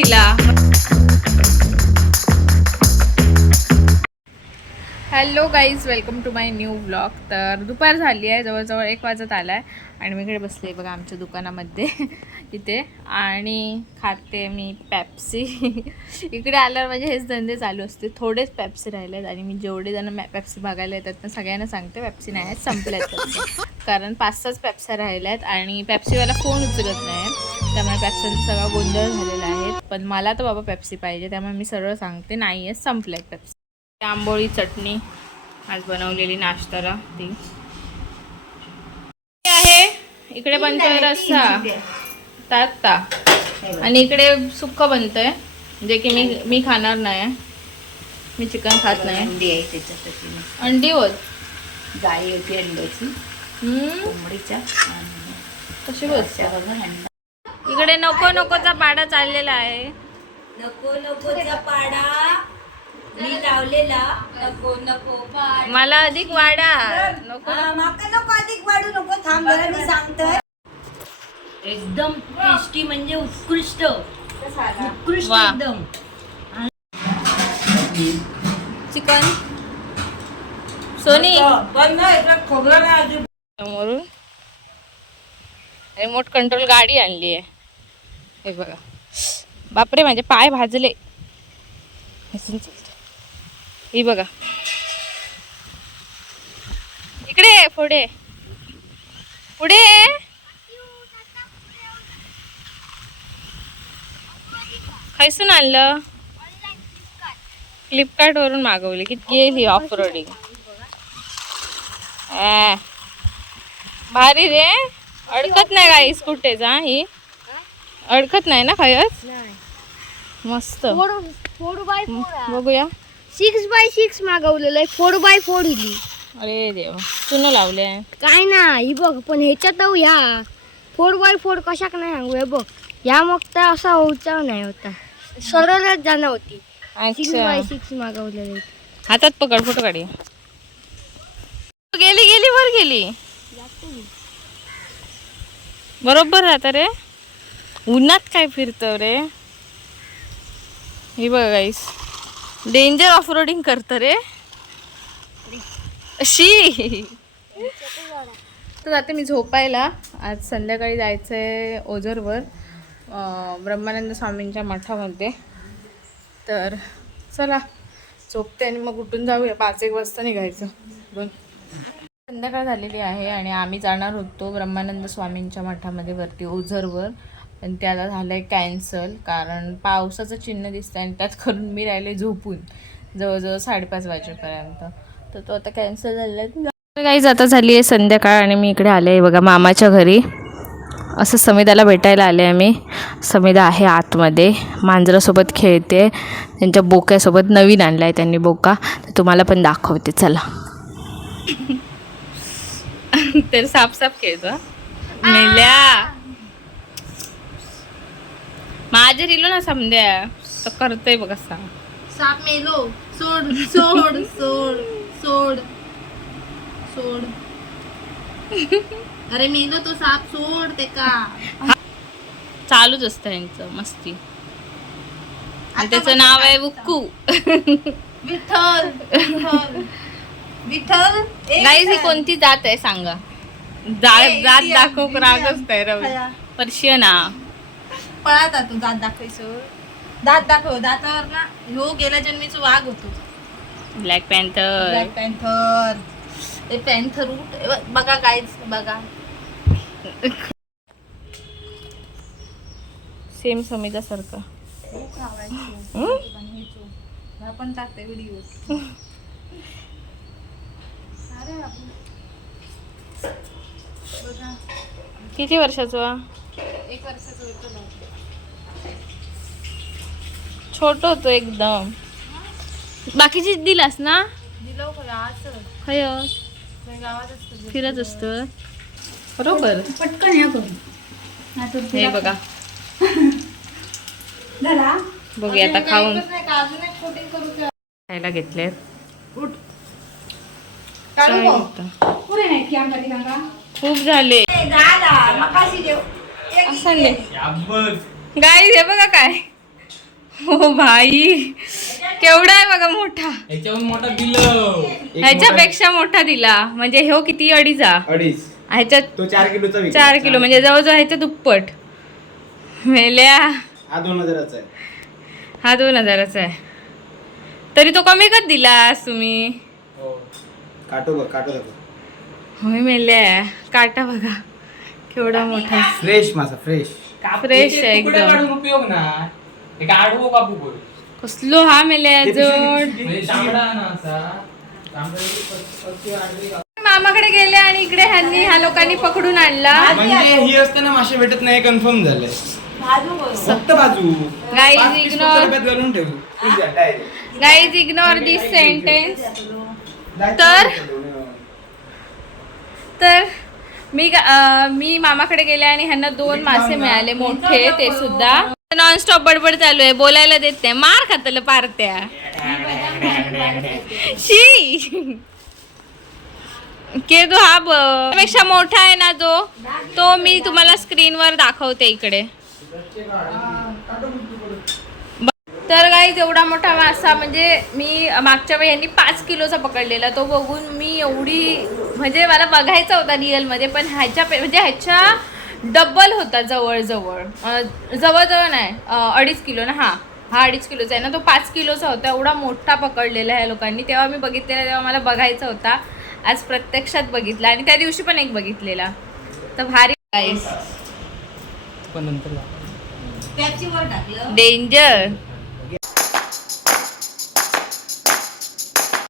तिला. Hello guys, welcome to my new vlog. तर दुपार झाली आहे, जवळजवळ 1 वाजत आला आहे आणि मी इकडे बसले बघा आमच्या दुकानामध्ये इथे आणि खाते मी पेप्सी. इकडे आल्यावर म्हणजे हेच धंदे चालू असते. थोडेच पेप्सी राहिले आहेत आणि मी जेवढे जण पेप्सी बघायला येतात ना सगळ्यांना सांगते पेप्सी नाही आहेत, संपल्यात पेप्सी. कारण 5-6 पेप्स्या राहिल्या आहेत आणि पेप्सीवाला फोन उचलत नाही, त्यामुळे पेप्सीचा सगळा गोंधळ झालेला आहे. पण मला तर बाबा पेप्सी पाहिजे, त्यामुळे मी सरळ सांगते नाही आहे, संपल्यात पेप्सी. आंबोळी चटणी आज बनवलेली नाश्त्याला ती आहे. इकडे बनतोय रस्सा ताता आणि इकडे सुक्क बनतंय, जे की मी खाणार नाही, मी चिकन खात नाही. अंडी आहे त्याच्यासाठी. अंडी होत जाळी होती अंड्याची कोंबडीच्या कशी बोलते. इकडे नको नकोचा पाडा चाललेला आहे. नको नकोचा पाडा मी लावलेला. नको नको मला अधिक वाडा नको माका नको अधिक वाढू नको. थांब जरा मी सांगतोय. एकदम टेस्टी म्हणजे उत्कृष्ट उत्कृष्ट वा. एकदम. चिकन सोनी खोबरं नाही समोरून रिमोट कंट्रोल गाडी आणली आहे. हे बघा, बापरे माझे पाय भाजले. ही बघा इकडे पुढे पुढे खायसून आणलं. फ्लिपकार्ट वरून मागवली. किती गेली ऑफ रोडिंग. भारी रे, अडकत नाही गाईस कुठेच. ही अडकत नाही ना खायच. मस्त बघूया. 6x6 मागवलेलं आहे. 4x4 दिली. अरे देवा, चुन लावले काय नाही बघ, पण ह्याच्यात ह्या 4x4 कशाक नाही सांगू. हे बघ, ह्या मग तर असा होचा नाही होता, सरळच जाणं होती. 6x6 मागवलेलं आहे. हातात पकड, फोटो काढी. गेली गेली वर गेली. बरोबर राहता रे. उन्हात काय फिरतो रे. हे बघा गाईस, डेंजर ऑफ रोडिंग करतं रे अशी. तर आता मी झोपायला. आज संध्याकाळी जायचं आहे ओझरवर, ब्रह्मानंद स्वामींच्या मठामध्ये. तर चला झोपते आणि मग उठून जाऊया. 5-1 वाजता निघायचं. संध्याकाळ झालेली आहे आणि आम्ही जाणार होतो ब्रह्मानंद स्वामींच्या मठामध्ये वरती ओझरवर, पण ते आता झालं आहे कॅन्सल. कारण पावसाचं चिन्ह दिसतं आणि त्यात करून मी राहिले झोपून जवळजवळ 5:30 वाजेपर्यंत. तर तो आता कॅन्सल झालेला आहे. गाईज आता झाली आहे संध्याकाळ आणि मी इकडे आले आहे बघा मामाच्या घरी. असं समिधाला भेटायला आले आहे मी. समिधा आहे आतमध्ये, मांजरासोबत खेळते. त्यांच्या बोक्यासोबत नवीन आणला आहे त्यांनी बोका, तर तुम्हाला पण दाखवते चला. तर साफ खेळतो मेल्या. माझे रिलो ना समद्या तर करतोय बघ असा. साप मेलो. सोड सोड सोड सोड सोड. अरे मेलो तो साप, सोड ते का. चालूच असतं यांचं मस्ती. आणि त्याचं नाव आहे बुक्कू. विठ्ठल विठ्ठल विठ्ठल. गाईज ही कोणती जात आहे सांगा. जात दाखव. रागच आहे रवी. पर्शियना. पळाता तू दात दाखवायचं. दात दाखव. दातावर ना ह्यो गेल्या जन्मीचा वाघ होतो. Black panther. Black panther. ते पॅन्थर रूट बघा गाईज, बघा. सेम समिधा सारखं. आपण टाकते व्हिडिओ. किती वर्षाचा. 1 वर्षाचं होतं. छोट होतो एकदम. बाकीची दिलास ना. दिलं खय गावात असतं, फिरत असतं बरोबर. पटकन या करून. हे बघा बघूया आता खाऊन. खायला घेतले खूप झाले. गाईज हे बघा काय हो भाई केवढा आहे बघा मोठा. याच्याहून मोठा बिल ह्याच्यापेक्षा मोठा दिला म्हणजे हो किती 2.5. 2.5. ह्याच्यात तो 4 किलोचा विकला. 4 किलो म्हणजे जवळजवळ ह्याच्या दुप्पट. मेल्या हा 2000चा आहे. हा 2000चा आहे. तरी तो कमी कच दिलास तुम्ही. हो. काटो बघ काटो दाखव. होय मेल्या काटा बघा केवढा मोठा. फ्रेश मासा फ्रेश. फ्रेश आहे एकदम. काढून उपयोग ना. हे काढू कापू बोल. कसलो हा मेल्या जोड. म्हणजे तांबडा ना असा. मामाकडे गेले आणि इकडे ह्या लोकांनी पकडून आणला. म्हणजे ही असताना मासे भेटत नाही कन्फर्म झालंय. फक्त बाजू. Guys, 5 piece ignore. फक्त डब्यात घालून ठेवू. गाईज इग्नोर दिस सेंटेन्स. तर मी मामाकडे गेले आणि ह्यांना 2 मासे मिळाले मोठे ते सुद्धा. नॉनस्टॉप बडबड चालू आहे बोलायला देत नाही. मार खातल पारत्या शी के तो हा पेक्षा मोठा आहे ना जो तो मी तुम्हाला स्क्रीनवर दाखवते इकडे. तर गाईज एवढा मोठा मासा म्हणजे मी मागच्या वेळी यांनी 5 किलोचा पकडलेला. तो बघून मी एवढी म्हणजे मला बघायचा होता रिअलमध्ये पण ह्याच्या डबल होता जवळजवळ. जवळजवळ नाही 2.5 किलो ना. हा 2.5 किलोचा आहे ना. तो 5 किलोचा होता. एवढा मोठा पकडलेला ह्या लोकांनी. तेव्हा मी बघितलेला तेव्हा मला बघायचा होता. आज प्रत्यक्षात बघितला आणि त्या दिवशी पण एक बघितलेला. तर भारी गाईज पण नंतर वर टाकलं डेंजर.